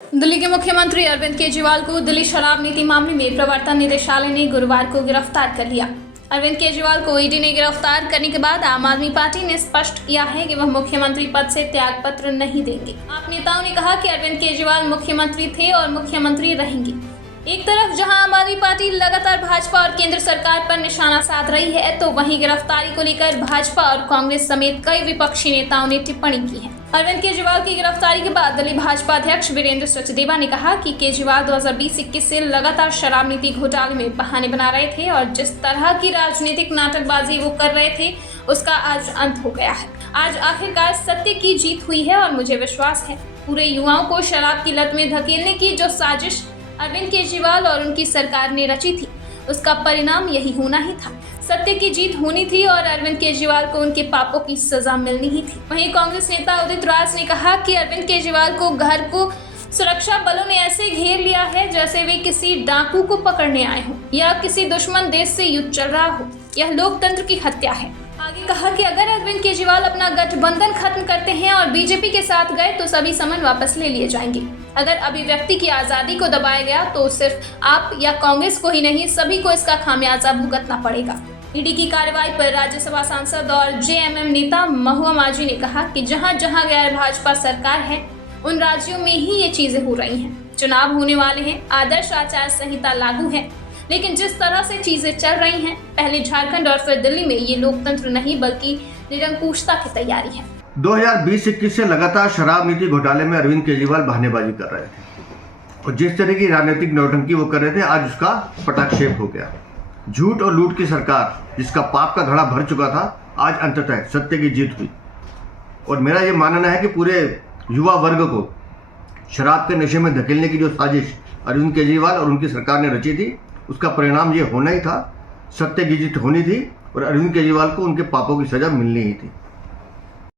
दिल्ली के मुख्यमंत्री अरविंद केजरीवाल को दिल्ली शराब नीति मामले में प्रवर्तन निदेशालय ने गुरुवार को गिरफ्तार कर लिया। अरविंद केजरीवाल को ईडी ने गिरफ्तार करने के बाद आम आदमी पार्टी ने स्पष्ट किया है कि वह मुख्यमंत्री पद से त्यागपत्र नहीं देंगे। आप नेताओं ने कहा कि अरविंद केजरीवाल मुख्यमंत्री थे और मुख्यमंत्री रहेंगे। एक तरफ जहां आम आदमी पार्टी लगातार भाजपा और केंद्र सरकार पर निशाना साध रही है, तो वहीं गिरफ्तारी को लेकर भाजपा और कांग्रेस समेत कई विपक्षी नेताओं ने टिप्पणी की है। अरविंद केजरीवाल की गिरफ्तारी के बाद दिल्ली भाजपा अध्यक्ष वीरेंद्र सचदेवा ने कहा कि केजरीवाल 2020-21 से लगातार शराब नीति घोटाले में बहाने बना रहे थे और जिस तरह की राजनीतिक नाटकबाजी वो कर रहे थे, उसका आज अंत हो गया है। आज आखिरकार सत्य की जीत हुई है और मुझे विश्वास है पूरे युवाओं को शराब की लत में धकेलने की जो साजिश अरविंद केजरीवाल और उनकी सरकार ने रची थी, उसका परिणाम यही होना ही था। सत्य की जीत होनी थी और अरविंद केजरीवाल को उनके पापों की सजा मिलनी ही थी। वहीं कांग्रेस नेता उदित राज ने कहा कि अरविंद केजरीवाल को घर को सुरक्षा बलों ने ऐसे घेर लिया है जैसे वे किसी डाकू को पकड़ने आए हों या किसी दुश्मन देश से युद्ध चल रहा हो। यह लोकतंत्र की हत्या है। आगे कहा कि अगर अरविंद केजरीवाल अपना गठबंधन खत्म करते हैं और बीजेपी के साथ गए तो सभी समन वापस ले लिए जाएंगे। अगर अभिव्यक्ति की आजादी को दबाया गया तो सिर्फ आप या कांग्रेस को ही नहीं, सभी को इसका खामियाजा भुगतना पड़ेगा। ईडी की कार्रवाई पर राज्यसभा सांसद और जेएमएम नेता महुआ माझी ने कहा कि जहां जहां गैर भाजपा सरकार है, उन राज्यों में ही ये चीजें हो रही हैं। चुनाव होने वाले हैं, आदर्श आचार संहिता लागू है, लेकिन जिस तरह से चीजें चल रही हैं, पहले झारखंड और फिर दिल्ली में, ये लोकतंत्र नहीं बल्कि निरंकुशता की तैयारी है। 2020-21 से लगातार शराब नीति घोटाले में अरविंद केजरीवाल बहानेबाजी कर रहे थे और जिस तरह की राजनीतिक नौटंकी वो कर रहे थे, आज उसका पटाक्षेप हो गया। झूठ और लूट की सरकार जिसका पाप का घड़ा भर चुका था, आज अंततः सत्य की जीत हुई। और मेरा ये मानना है कि पूरे युवा वर्ग को शराब के नशे में धकेलने की जो साजिश अरविंद केजरीवाल और उनकी सरकार ने रची थी, उसका परिणाम ये होना ही था। सत्य की जीत होनी थी और अरविंद केजरीवाल को उनके पापों की सजा मिलनी ही थी।